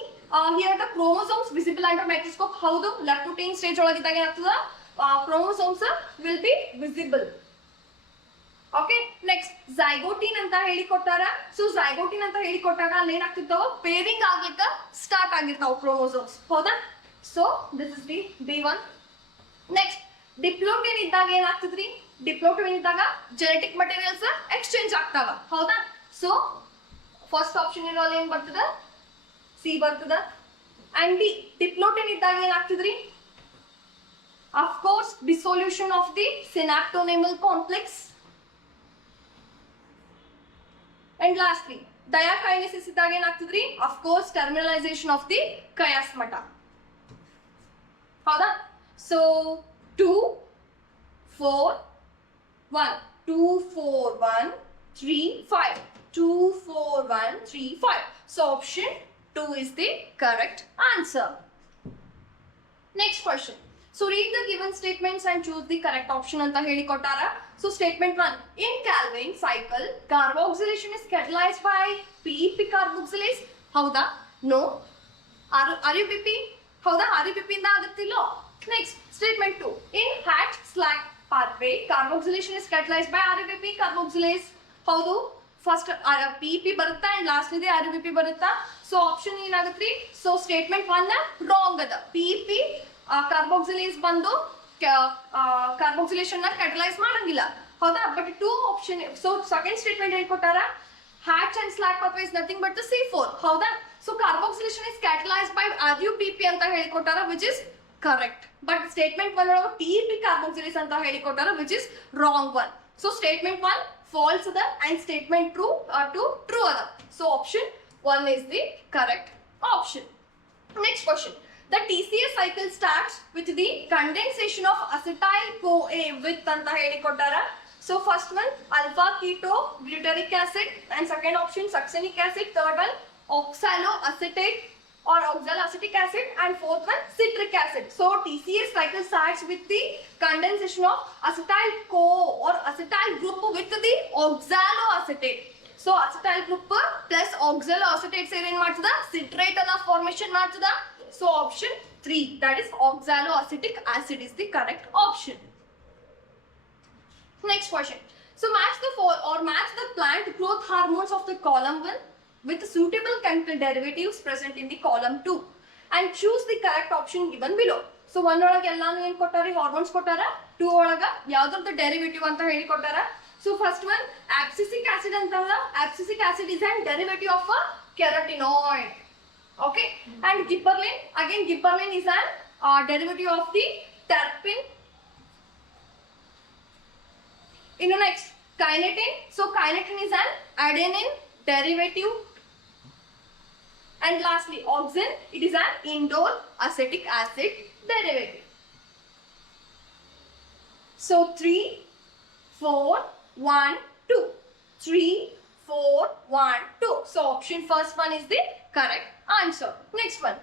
here the chromosomes visible under microscope. ಹೌದು, ಲೆಪ್ಟೋಟೀನ್ ಸ್ಟೇಜ್ ಒಳಗಿದ್ದಾಗ ಏನಾಗ್ತದ, chromosomes will be visible. Okay, next zygotene ಅಂತ ಹೇಳಿ ಕೊಟ್ಟಾರ. ಸೊ ಝೈಗೋಟಿನ್ ಅಂತ ಹೇಳಿ ಕೊಟ್ಟಾಗ ಅಲ್ಲಿ ಏನಾಗ್ತಿರ್ತಾವ, ಪೇರಿಂಗ್ ಆಗ್ಲಿಕ್ಕ ಸ್ಟಾರ್ಟ್ ಆಗಿರ್ತಾವ ಕ್ರೋಮೋಸೋಮ್ಸ್. ಹೌದಾ? So this is the B1. Next diplotene ಇದ್ದಾಗ ಏನಾಗ್ತದ್ರಿ, ಡಿಪ್ಲೋಟಿನ್ ಇದ್ದಾಗ ಜೆನೆಟಿಕ್ ಮಟೀರಿಯಲ್ಸ್ ಎಕ್ಸ್ಚೇಂಜ್ ಆಗ್ತಾವ. ಹೌದಾ? ಸೊ ಫಸ್ಟ್ ಆಪ್ಷನ್ ಇರೋಲ್ಲ ಏನ್ ಬರ್ತದ, ಸಿ ಬರ್ತದ. ಅಂಡ್ ಡಿ ಡಿಪ್ಲೋಟಿನ್ ಇದ್ದಾಗ ಏನಾಗ್ತದ್ರಿ, of course dissolution of the synaptonemal complex. And lastly diakinesis ಇದ್ದಾಗ ಏನಾಗ್ತದ್ರಿ, of course terminalisation of the chiasmata. ಹೌದಾ? So 2 4 1 2 4 1 3 5 2 4 1 3 5. So option 2 is the correct answer. Next question. So read the given statements and choose the correct option anta heli kottara. So statement 1, in Calvin cycle carboxylation is catalyzed by PEP carboxylase. hauda? No. RUPP? hauda? RUPP inda aguttilla. Next statement 2, in Hatch Slack pathway carboxylation is catalyzed by RUPP carboxylase. haudu? First PEP barutta and lastly the RUPP barutta. So option ಏನಾಗುತ್ತೆ? So statement 1 wrong ಅದ. PEP ಕಾರ್ಬೋಕ್ಸಿಲೇಸ್ ಬಂದು carboxylation ನ ಕ್ಯಾಟಲೈಸ್ ಮಾಡಂಗಿಲ್ಲ. ಹೌದಾ? But 2 option. So second statement ಏನು ಕೊಟ್ಟಾರ, Hatch and Slack pathway is nothing but the C4. ಹೌದಾ? So carboxylation is catalyzed by RUPP ಅಂತ ಹೇಳಿ ಕೊಟ್ಟಾರ, which is correct. But statement 1 ಒಳಗೆ PEP carboxylase ಅಂತ ಹೇಳಿ ಕೊಟ್ಟಾರ, which is wrong one. So statement 1 false ada and statement 2 true ada. So option 1 is the correct option. Next question. The TCA cycle starts with the condensation of acetyl CoA with anta heli kottara. So first one alpha keto glutaric acid and second option succinic acid, third one oxaloacetate or oxaloacetic acid and fourth one citric acid. So TCA cycle starts with the condensation of acetyl CoA or acetyl group with the oxaloacetate. So acetyl group plus oxaloacetate ಸೇರಿ ಏನು ಮಾಡ್ತದ, citrate ಅನ್ನ formation ಮಾಡ್ತದ. So option 3, that is oxaloacetic acid is the correct option. Next question. So match the plant growth hormones of the column 1 with suitable chemical derivatives present in the column 2 and choose the correct option given below. So 1 ಒಳಗೆ ಎಲ್ಲಾನು ಏನು ಕೊಟ್ಟಾರಿ, hormones ಕೊಟ್ಟಾರ. 2 ಒಳಗ ಯಾವ್ದ್ರದ್ದು derivative ಅಂತ ಹೇಳಿ ಕೊಟ್ಟಾರ. So first one abscisic acid antalla. Abscisic acid is a derivative of a carotenoid. Okay, and gibberellin, again gibberellin is a derivative of the terpene. Next kinetin. So kinetin is an adenine derivative. And lastly oxen, it is an indole acetic acid derivative. So 3 4 1 2 3 4 1 2. So option first one is the correct answer. Next one.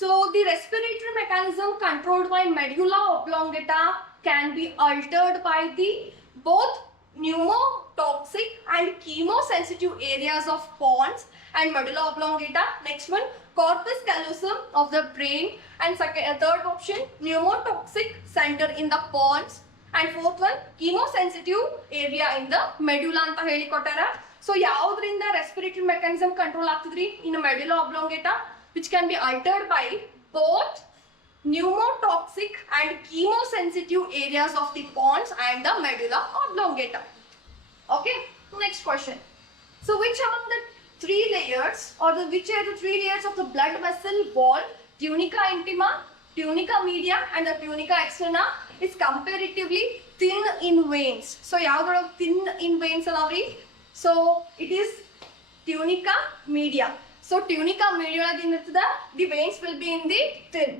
So the respiratory mechanism controlled by medulla oblongata can be altered by the both pneumotoxic and chemosensitive areas of pons and medulla oblongata. Next one, corpus callosum of the brain and third option pneumotoxic center in the pons and fourth one chemosensitive area in the medulla anta heli kottara. So yaudrinda respiratory mechanism control ಆಗ್ತದ್ರಿ in medulla oblongata, which can be altered by both pneumotoxic and chemosensitive areas of the pons and the medulla oblongata. Okay, next question. So which among the 3 layers or which are the 3 layers of the blood vessel wall, tunica intima, tunica media and the tunica externa is comparatively thin in veins? So yaudro thin in veins alavri. So it is tunica media. So tunica media irtada, the veins will be in the thin.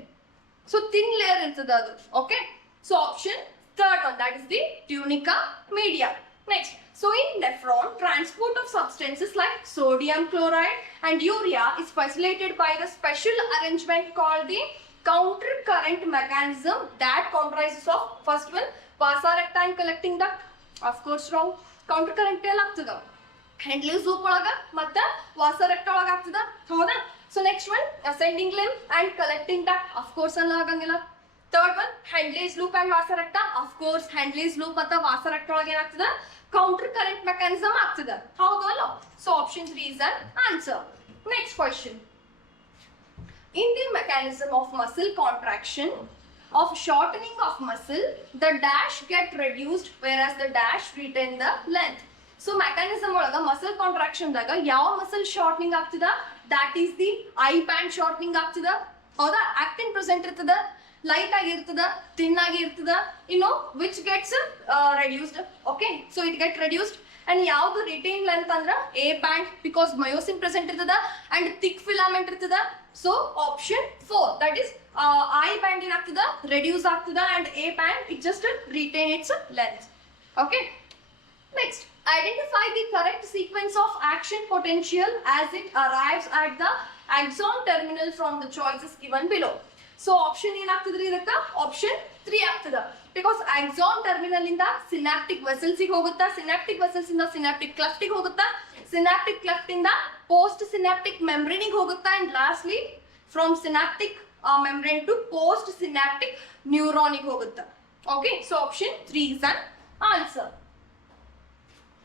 So thin layer irtada adu. Okay, so option third one, that is the tunica media. Next, so in nephron, transport of substances like sodium chloride and urea is facilitated by the special arrangement called the counter current mechanism that comprises of first one vasa recta and collecting duct. Of course wrong. Counter current ಎಲ್ಲ ಆಗ್ತದ Henle's loop ಒಳಗ ಮತ್ತೆ vasa recta ಒಳಗ ಆಗ್ತದ ಹೌದಾ. So next one ascending limb and collecting duct. Of course ಅಲ್ಲ ಆಗಂಗಿಲ್ಲ. Third one Henle's loop and vasa recta. Of course Henle's loop ಮತ್ತೆ vasa recta ಒಳಗ ಏನಾಗ್ತದ counter current mechanism ಆಗ್ತದ ಹೌದು ಅಲ್ಲ. So option 3 is an answer. Next question. In the mechanism of muscle contraction of shortening of muscle, the dash get reduced whereas the dash retain the length. So mechanism ಒಳಗ muscle contraction ದಾಗ ಯಾವ muscle shortening ಆಗ್ತದ that is the eye band shortening ಆಗ್ತದ ಹೌದಾ. actin present ಇರ್ತದ, light ಆಗಿ ಇರ್ತದ, thin ಆಗಿ ಇರ್ತದ, which gets reduced. Okay, so it get reduced. And ಯಾವ್ದು ರಿಟೈನ್ ಲೆಂತ್ ಅಂದ್ರ A band because myosin present ಇರ್ತದ and thick filament ಇರ್ತದ. So option 4 that is I band ಏನಾಗ್ತದ reduce ಆಗ್ತದ and A band it just retain its length. Okay, next identify the correct sequence of action potential as it arrives at the axon terminal from the choices given below. So option ಏನಾಗ್ತದ್ರಿ ಇದಕ್ಕ option 3 ಆಗ್ತದ because axon terminal ಇಂದ synaptic vessels ಗೆ ಹೋಗುತ್ತಾ, synaptic vessels ಇಂದ synaptic cleft ಗೆ ಹೋಗುತ್ತಾ, synaptic cleft ಇಂದ post synaptic membrane ಗೆ ಹೋಗುತ್ತಾ and lastly from synaptic membrane to post synaptic neuron ಗೆ ಹೋಗುತ್ತಾ. Okay, so option 3 is an answer.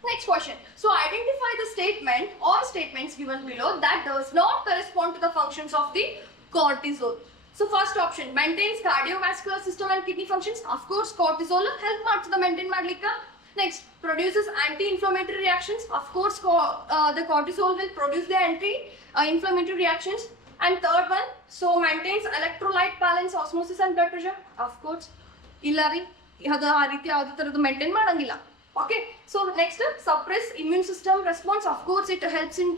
Next question. So identify the statement or statements given below that does not correspond to the functions of the cortisol. So first option maintains cardiovascular system and kidney functions. Of course cortisol help ಮಾಡ್ತದ maintain ಮಾಡ್ಲಿಕ್ಕೆ. Next produces anti-inflammatory reactions. Of course the cortisol will produce the anti-inflammatory reactions. And third one so maintains electrolyte balance, osmosis and blood pressure. Of course ಇಲ್ಲ ರೀ ಅದು ಆ ರೀತಿ ಯಾವುದೇ ತರದ್ದು maintain ಮಾಡಂಗಿಲ್ಲ. Okay, so next suppress immune system response. Of course it helps in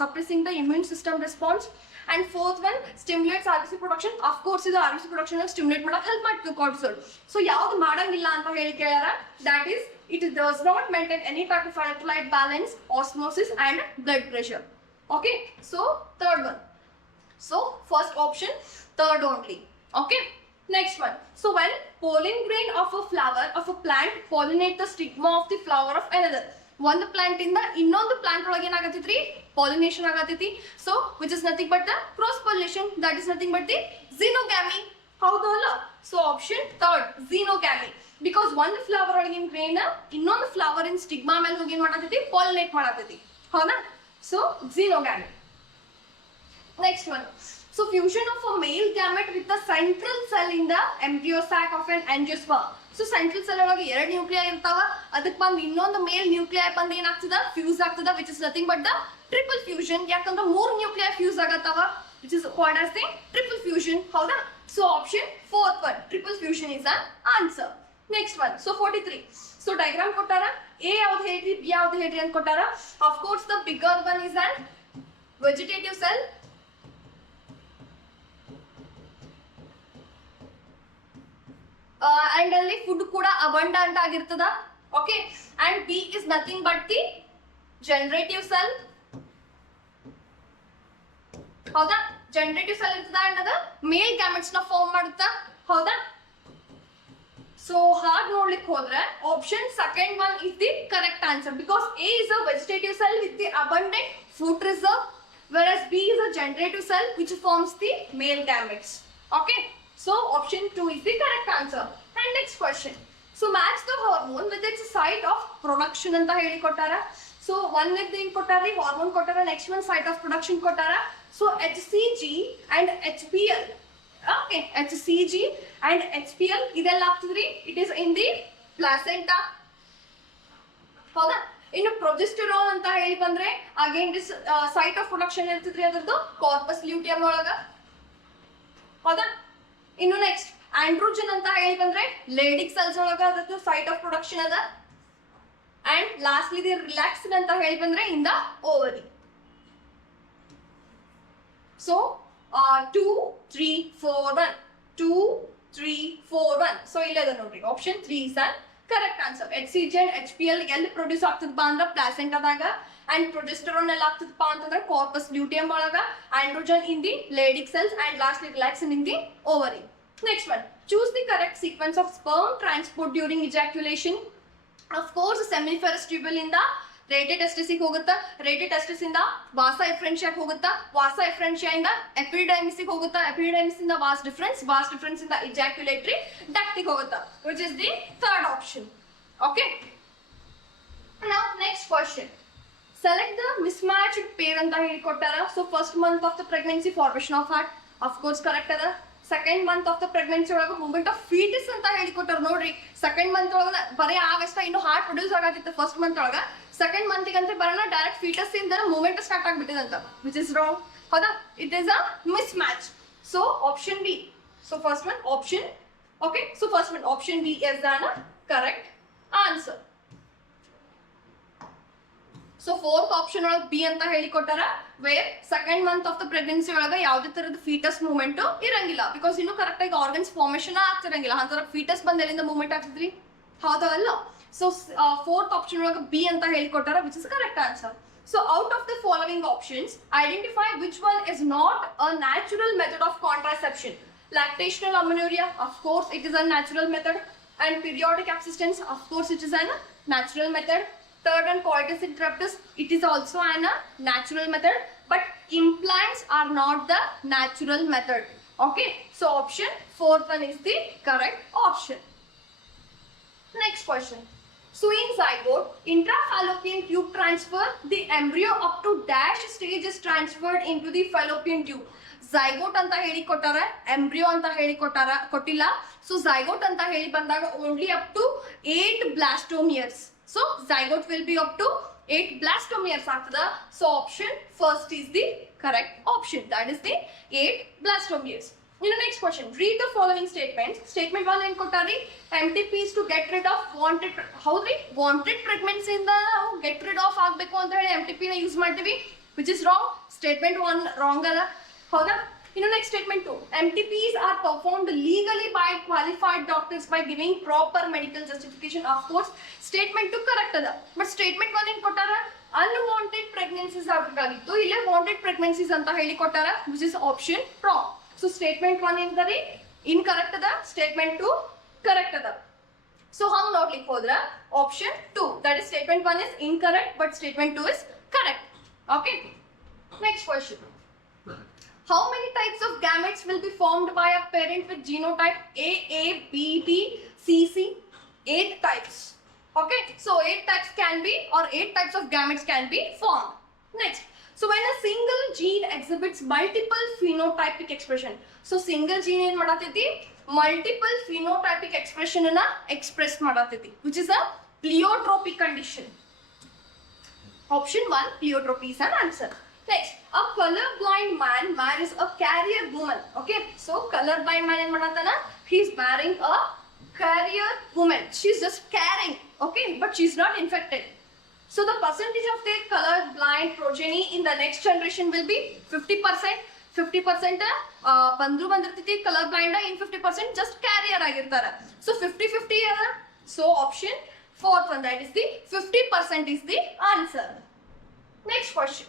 suppressing the immune system response. And fourth one stimulates RBC production. Of course ಇದು RBC production stimulate ಮಾಡಕ್ಕೆ help ಮಾಡ್ತದೆ cortisol. So ಯಾವುದು ಮಾಡಂಗಿಲ್ಲ ಅಂತ ಹೇಳಿ ಕೇಳ್ಯಾರ that is it does not maintain any type of electrolyte balance, osmosis and blood pressure. Okay, so third one. So first option third only. Okay, next one. So when pollen grain of a flower of a plant pollinate the stigma of the flower of another. ಒಂದು plant ಇಂದ ಇನ್ನೊಂದು plant ಒಳಗೆ ಏನಾಗತೈತ್ರಿ pollination ಆಗತೈತಿ. So which is nothing but the cross pollination, that is nothing but the xenogamy. ಹೌದು ಅಲ್ಲ. So option third xenogamy because ಒಂದು flower ಒಳಗಿನ grain ಇನ್ನೊಂದು ಫ್ಲವರ್ ಇನ್ ಸ್ಟಿಗ್ಮಾ ಮೇಲೆ ಹೋಗಿ ಏನ್ ಮಾಡತೈತಿ pollinate ಮಾಡತೈತಿ ಹೌದಾ. So xenogamy. Next one. So fusion of a male gamete with the central cell in the embryo sac of an angiosperm. So central cell ಒಳಗೆ ಎರಡು ನ್ಯೂಕ್ಲಿಯೈ ಇರ್ತಾವ, ಅದಕ್ಕೆ ಬಂದು ಇನ್ನೊಂದು ಮೇಲ್ ನ್ಯೂಕ್ಲಿಯೈ ಬಂದು ಏನಾಗ್ತದ ಫ್ಯೂಸ್ ಆಗ್ತದ which is nothing but the triple fusion. ಯಾಕಂದ್ರೆ ಮೂರು ನ್ಯೂಕ್ಲಿಯೈ ಫ್ಯೂಸ್ ಆಗತ್ತವ which is called as the triple fusion ಹೌದಾ. So option fourth one triple fusion is an answer. Next one. So 43. So diagram ಕೊಟ್ಟಾರ A ಯಾವ್ದು ಹೇಳ್ರಿ B ಯಾವ್ದು ಹೇಳ್ರಿ ಅಂತ ಕೊಟ್ಟಾರ. Of course the bigger one is an vegetative cell. And ಅಲ್ಲಿ food ಕೂಡ abundant ಆಗಿರ್ತದ. Okay, and B is nothing but the generative cell ಹೌದಾ. generative cell ಇರ್ತದ and ಅದು ಮೇಲ್ ಗ್ಯಾಮೆಟ್ಸ್ ನ ಫಾರ್ಮ್ ಮಾಡುತ್ತಾ ಹೌದಾ. ಸೊ ಹಾಗೆ ನೋಡ್ಲಿಕ್ಕೆ ಹೋದ್ರೆ option second one is the correct answer because A is a vegetative cell with the abundant food reserve whereas B is a generative cell which forms the male gametes. Okay, so option 2 is the correct answer. And next question. So match the hormone with its site of production anta heli kottara. So one with the kottara hormone kottara, next one site of production kottara. So HCG and HPL. Okay, HCG and HPL idella ಆಗ್ತದ್ರಿ it is in the placenta ಹೌದಾ. ಇನ್ನು progesterone ಅಂತ ಹೇಳಿ ಬಂದ್ರೆ again this site of production ಇರ್ತದ್ರಿ ಅದರದ್ದು corpus luteum ಒಳಗ ಹೌದಾ. ಇನ್ನು ನೆಕ್ಸ್ಟ್ ಆಂಡ್ರೋಜನ್ ಅಂತ ಹೇಳಿ ಬಂದ್ರೆ ಲೇಡಿಕ್ ಸೆಲ್ಸ್ ಒಳಗ ಅದಕ್ಕೆ ಸೈಟ್ ಆಫ್ ಪ್ರೊಡಕ್ಷನ್ ಅದ. ಅಂಡ್ ಲಾಸ್ಟ್ಲಿ ದಿ ರಿಲ್ಯಾಕ್ಸಿನ್ ಅಂತ ಹೇಳಿ ಬಂದ್ರೆ in the ovary. So 2 3 4 1 2 3 4 1. So ಇಲ್ಲದ ನೋಡ್ರಿ option 3 is an correct answer. HCG and HPL ಎಲ್ಲಿ ಪ್ರೊಡ್ಯೂಸ್ ಆಗ್ತದಪ್ಪ ಅಂದ್ರೆ ಪ್ಲಾಸೆಂಟಾದಾಗ, ಅಂಡ್ ಪ್ರೊಜೆಸ್ಟರಾನ್ ಎಲ್ಲ ಆಗ್ತದಪ್ಪ ಅಂತಂದ್ರೆ ಕಾರ್ಪಸ್ ಲ್ಯೂಟಿಯಂ ಒಳಗ, androgen in the Leydig cells, and lastly relaxin in the ovary. Next one, choose the correct sequence of sperm transport during ejaculation. Of course, seminiferous tubule ಇಂದ ರೇಟೆ testis ಹೋಗುತ್ತಾ, ರೇಟೆ testis ಇಂದ ವಾಸಾ ಎಫ್ರೆನ್ಶಿಯಾಕ್ ಹೋಗುತ್ತಾ, ವಾಸಾ ಎಫ್ರೆನ್ಶಿಯಾ ಇಂದ ಎಪಿಡೈಮಿಸ್ ಹೋಗುತ್ತಾ, ಎಪಿಡೈಮಿಸ್ ಇಂದ ವಾಸ್ ಡಿಫರೆನ್ಸ್ ಇಂದ ಇಜಾಕ್ಯುಲೇಟರಿ duct ಹೋಗುತ್ತಾ, which is the third option. Okay, now next question, select the mismatched pair ಅಂತ ಹೇಳಿಕೊಟ್ಟಾರ. So first month of the pregnancy, formation of heart, of course correct ಅದ. Second month of the pregnancy ಒಳಗೆ movement of foetus ಅಂತ ಹೇಳಿಕೊಟ್ಟಾರ ನೋಡ್ರಿ. Second month ಒಳಗ ಬರೀ ಆಗಷ್ಟ ಇನ್ನು ಹಾರ್ಟ್ ಪ್ರೊಡ್ಯೂಸ್ ಆಗತ್ತಿತ್ತು ಫಸ್ಟ್ ಮಂತ್ ಒಳಗ, ಸೆಕೆಂಡ್ ಮಂತ್ ಅಂತ ಬರೋಣ ಡೈರೆಕ್ಟ್ ಫೀಟಸ್ ಇಂದ ಮೂವ್ಮೆಂಟ್ ಸ್ಟಾರ್ಟ್ ಆಗ್ಬಿಟ್ಟಿದಂತ, ವಿಚ್ ಇಸ್ ರಾಂಗ್. ಹೌದಾ, it is a mismatch. So option B. So first one option. Okay, so first one option B is the correct answer. So fourth option ಒಳಗೆ B ಅಂತ ಹೇಳಿಕೊಟ್ಟಾರ, where second month of the pregnancy ಒಳಗೆ ಯಾವುದೇ ತರದ foetus movement ಇರಂಗಿಲ್ಲ, because ಇನ್ನು correct ಆಗಿ organs formation ಆಗ್ತಿರಂಗಿಲ್ಲ. ಅಂತರ ಫೀಟಸ್ ಬಂದ ಎಲ್ಲಿಂದ ಮೂವ್ಮೆಂಟ್ ಆಗ್ತಿದ್ರಿ, ಹೌದಾ ಅಲ್ಲ. ಸೊ ಫೋರ್ತ್ ಆಪ್ಷನ್ ಒಳಗೆ ಬಿ ಅಂತ ಹೇಳಿಕೊಟ್ಟಾರ, which is correct answer. So out of the following options identify which one is not a natural method of contraception. Lactational amenorrhea, of course it is a natural method, and periodic abstinence, of course it is a natural method. Third one, coitus interruptus, it is also an natural method, but implants are not the natural method. Okay, so option fourth one is the correct option. Next question. So in zygote, intrafallopian tube transfer, the embryo up to dash stage is transferred into the fallopian tube. Zygote ಅಂತ ಹೇಳಿ ಕೊಟ್ಟಾರ, embryo ಅಂತ ಹೇಳಿ ಕೊಟ್ಟಿಲ್ಲ. So zygote ಅಂತ ಹೇಳಿ ಬಂದಾಗ only up to 8 blastomeres. So zygote will be up to 8 blastomeres ಆಗ್ತದ. So option first is the correct option, that is the 8 blastomeres. In the next question, read the following statements. Statement 1 ಏನ್ ಕೊಟ್ಟಾರಿ, MTPs to get rid of wanted, ಹೌದ್ರಿ wanted pregnancy ಇಂದ get rid of ಆಗ್ಬೇಕು ಅಂತ ಹೇಳಿ MTP ನ use ಮಾಡ್ತೀವಿ, which is wrong. Statement 1 wrong ಅದ, ಹೌದಾ. In the next statement 2, MTPs are performed legally by qualified doctors by giving proper medical justification. Of course, statement 2 correct ada. But statement 1 in kottara unwanted pregnancies agagagiತ್ತು, ಇಲ್ಲೇ wanted pregnancies ಅಂತ ಹೇಳಿ ಕೊಟ್ಟಾರ, which is option wrong. So statement 1 ಎಂದರೆ incorrect ada, statement 2 correct ada. So ಹಂಗ ನೋಡ್ಲಿಕ್ಕೆ ಹೋದ್ರ option 2, that is statement 1 is incorrect but statement 2 is correct. Okay, next question. How many types of gametes will be formed by a parent with genotype A, A, B, B, C, C? 8 types. Okay, so 8 types can be, or 8 types of gametes can be formed. Next, so when a single gene exhibits multiple phenotypic expression, so single gene in madatiti multiple phenotypic expression na express madatiti, which is a pleiotropic condition. Option 1 pleiotropy is an answer. Next, a colorblind man marries a carrier woman. Okay, so colorblind man in madatana, he is marrying a carrier woman. She is just carrying, okay, but she is not infected. So the percentage of their colorblind progeny in the next generation will be 50%. 50% bandru bandirtiti colorblind, in 50% just carrier agirtara. So 50-50 ada. So option fourth one, that is the 50% is the answer. Next question.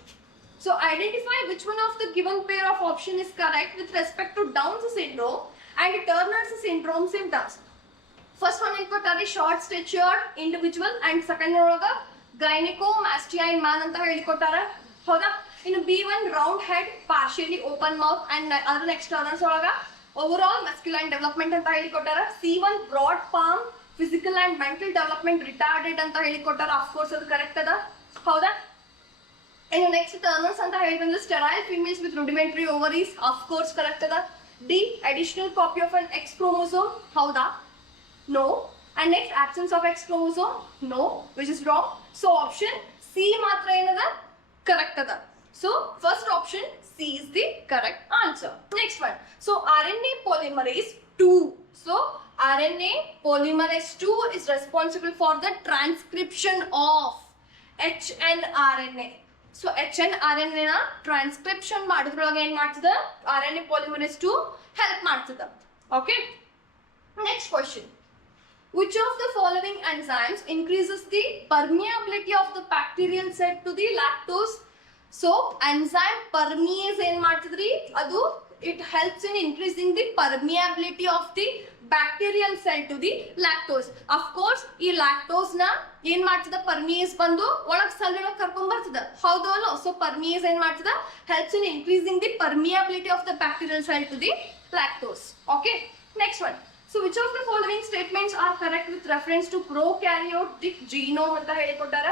So identify which one of the given pair of option is correct with respect to Down's syndrome and Turner's syndrome symptoms. First one is kottari short statured individual, and second one gynecomastia in man anta heli kottara, hauda. In B1 round head, partially open mouth, and other externals olaga overall masculine development anta heli kottara. C1 broad palm, physical and mental development retarded anta heli kottara. Of course adu correct ada, hauda. And the next Turners anta ಹೇಳಿದ್ರೆ sterile females with rudimentary ovaries, of course correct ada. D, additional copy of an X chromosome, hauda? No. And next, absence of X chromosome, no, which is wrong. So option C matra enada correct ada. So first option C is the correct answer. Next one. So RNA polymerase 2. So RNA polymerase 2 is responsible for the transcription of HNRNA. So HNRNA na transcription ಮಾಡಿದ್ರೊಳಗೆ ಏನು ಮಾಡ್ತದೆ, RNA polymerase 2 help ಮಾಡ್ತದೆ. Okay, next question. Which of the following enzymes increases the permeability of the bacterial cell to the lactose? So enzyme permease ಏನ್ ಮಾಡ್ತದ್ರಿ ಅದು it helps in increasing the permeability of the bacterial cell to the lactose. Of course ಈ lactose ನ ಏನ್ ಮಾಡ್ತದ permease ಬಂದು ಒಳಗ್ cell ಒಳಗ್ ಕರ್ಕೊಂಡ್ ಬರ್ತದ ಹೌದು ಅಲ್ಲ. ಸೊ permease ಏನ್ ಮಾಡ್ತದ helps in increasing the permeability of the bacterial cell to the lactose. Okay, next one. So which of the following statements are correct with reference to prokaryotic genome ಅಂತ ಹೇಳಿಕೊಟ್ಟಾರ?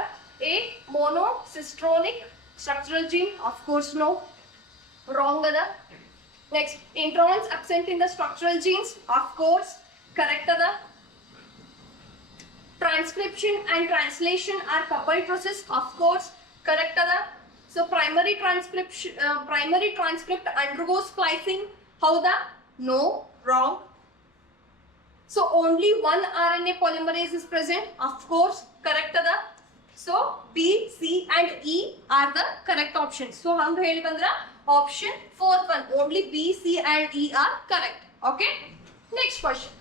A monocystronic structural gene, of course no, wrong ada. Next, introns absent in the structural genes, of course correct ada. Transcription and translation are coupled process, of course correct ada. So primary transcript undergoes splicing, howda? No, wrong. So only one RNA polymerase is present, of course correct ada. So B, C and E are the correct options. So hangu heli bandra option 4th one, only B, C and E are correct. Okay, next question.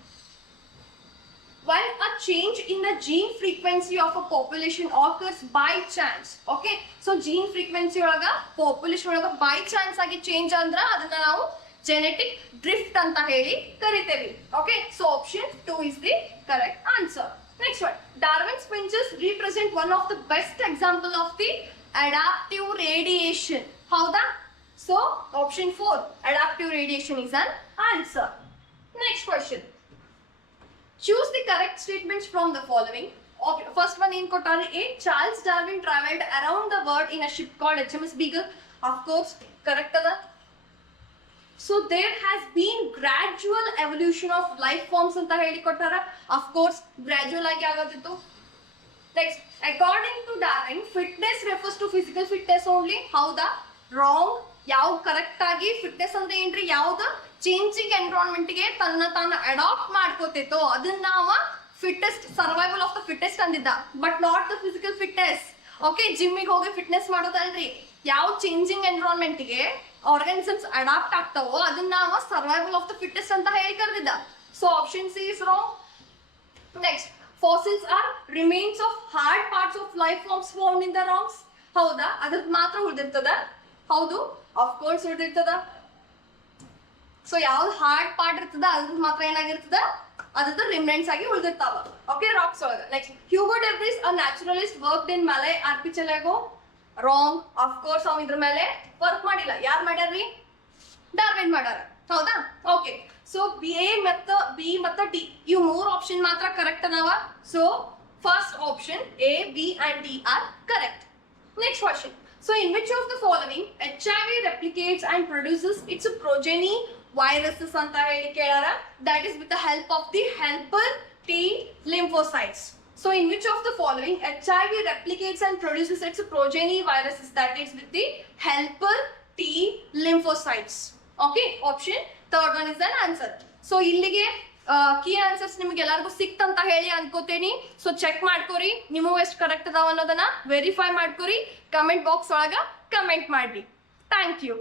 When a change in the gene frequency of a population occurs by chance, okay, so gene frequency olaga population olaga by chance agi change andra adanna ನಾವು genetic drift anta heli karitevi. Okay, so option 2 is the correct answer. Next one, Darwin's finches represent one of the best example of the adaptive radiation. How that? So option 4, adaptive radiation is an answer. Next question. Choose the correct statements from the following. First one in Kotari A. Charles Darwin traveled around the world in a ship called HMS Beagle. Of course, correct ada. So there has been gradual evolution of life forms anta heli kottara. Of course, gradual agi agadittu. Next, according to Darwin, fitness refers to physical fitness only. Howda? Wrong. Yav correct agi fitness andre ಏನ್ರಿ ಯಾವುದು changing environment ಗೆ ತನ್ನ ತಾನು adapt ಮಾಡ್ಕೋತಿತ್ತು ಅದನ್ನ ನಾವ fittest survival of the fittest ಅಂದಿದ್ದ, but not the physical fitness. Okay, ಜಿಮ್ಮಿಗೆ ಹೋಗಿ ಫಿಟ್ನೆಸ್ ಮಾಡೋದಲ್ರಿ, ಯಾವ ಚೇಂಜಿಂಗ್ ಎನ್ವಿರಾನ್ಮೆಂಟ್ ಗೆ ಆರ್ಗನಿಸಮ್ಸ್ ಅಡಾಪ್ಟ್ ಆಗ್ತಾವೋ ಅದನ್ನ ನಾವ ಸರ್ವೈವಲ್ ಆಫ್ ದ ಫಿಟ್ಟೆಸ್ಟ್ ಅಂತ ಹೇಳಿ ಕರೆದಿದ್ದ. So option C is wrong. Next, fossils are remains of hard parts of life forms found in the rocks. ಹೌದಾ? ಅದ್ರದ್ದು ಮಾತ್ರ ಉಳಿದಿರ್ತದ? ಹೌದು, ಆಫ್ ಕೋರ್ಸ್ ಉಳಿದಿರ್ತದ. ಸೊ ಯಾವ್ದು ಹಾರ್ಡ್ ಪಾರ್ಟ್ ಇರ್ತದ ಅದ್ರದ್ದು ಮಾತ್ರ ಏನಾಗಿರ್ತದ, ಅದ್ರದ್ದು ರಿಮೆನೆಂಟ್ಸ್ ಆಗಿ ಉಳಿದಿರ್ತಾವ. ಓಕೆ, ರಾಕ್ಸ್ ಒಳಗ. Next, Hugo de Vries a naturalist worked in Malay Archipelago. Wrong. Of course ಅವ್ ಇದ್ರ ಮೇಲೆ ವರ್ಕ್ ಮಾಡಿಲ್ಲ. ಯಾರು ಮಾಡ್ಯಾರ್ರಿ? ಡಾರ್ವಿನ್ ಮಾಡ್ಯಾರ. ಹೌದಾ? ಓಕೆ, ಸೊ ಎ ಮತ್ತು ಬಿ ಮತ್ತು ಡಿ ಇವು ಮೂರು ಆಪ್ಷನ್ ಮಾತ್ರ ಕರೆಕ್ಟ್ ಅದಾವ. So first option A, B and D are correct. Next question. So in which of the following HIV replicates and produces its progeny viruses anta heli kelara? That is with the help of the helper T lymphocytes. So in which of the following HIV replicates and produces its progeny viruses? That is with the helper T lymphocytes. Okay, option third one is an answer. So illige key answers ನಿಮ್ಗೆ ಎಲ್ಲರಿಗೂ ಸಿಕ್ತಂತ ಹೇಳಿ ಅನ್ಕೋತೀನಿ. So check ಮಾಡ್ಕೋರಿ, ನೀವು ಎಷ್ಟು correct ಅದಾವ ಅನ್ನೋದನ್ನ verify ಮಾಡ್ಕೋರಿ. Comment box ಒಳಗ ಕಮೆಂಟ್ ಮಾಡ್ರಿ. Thank you.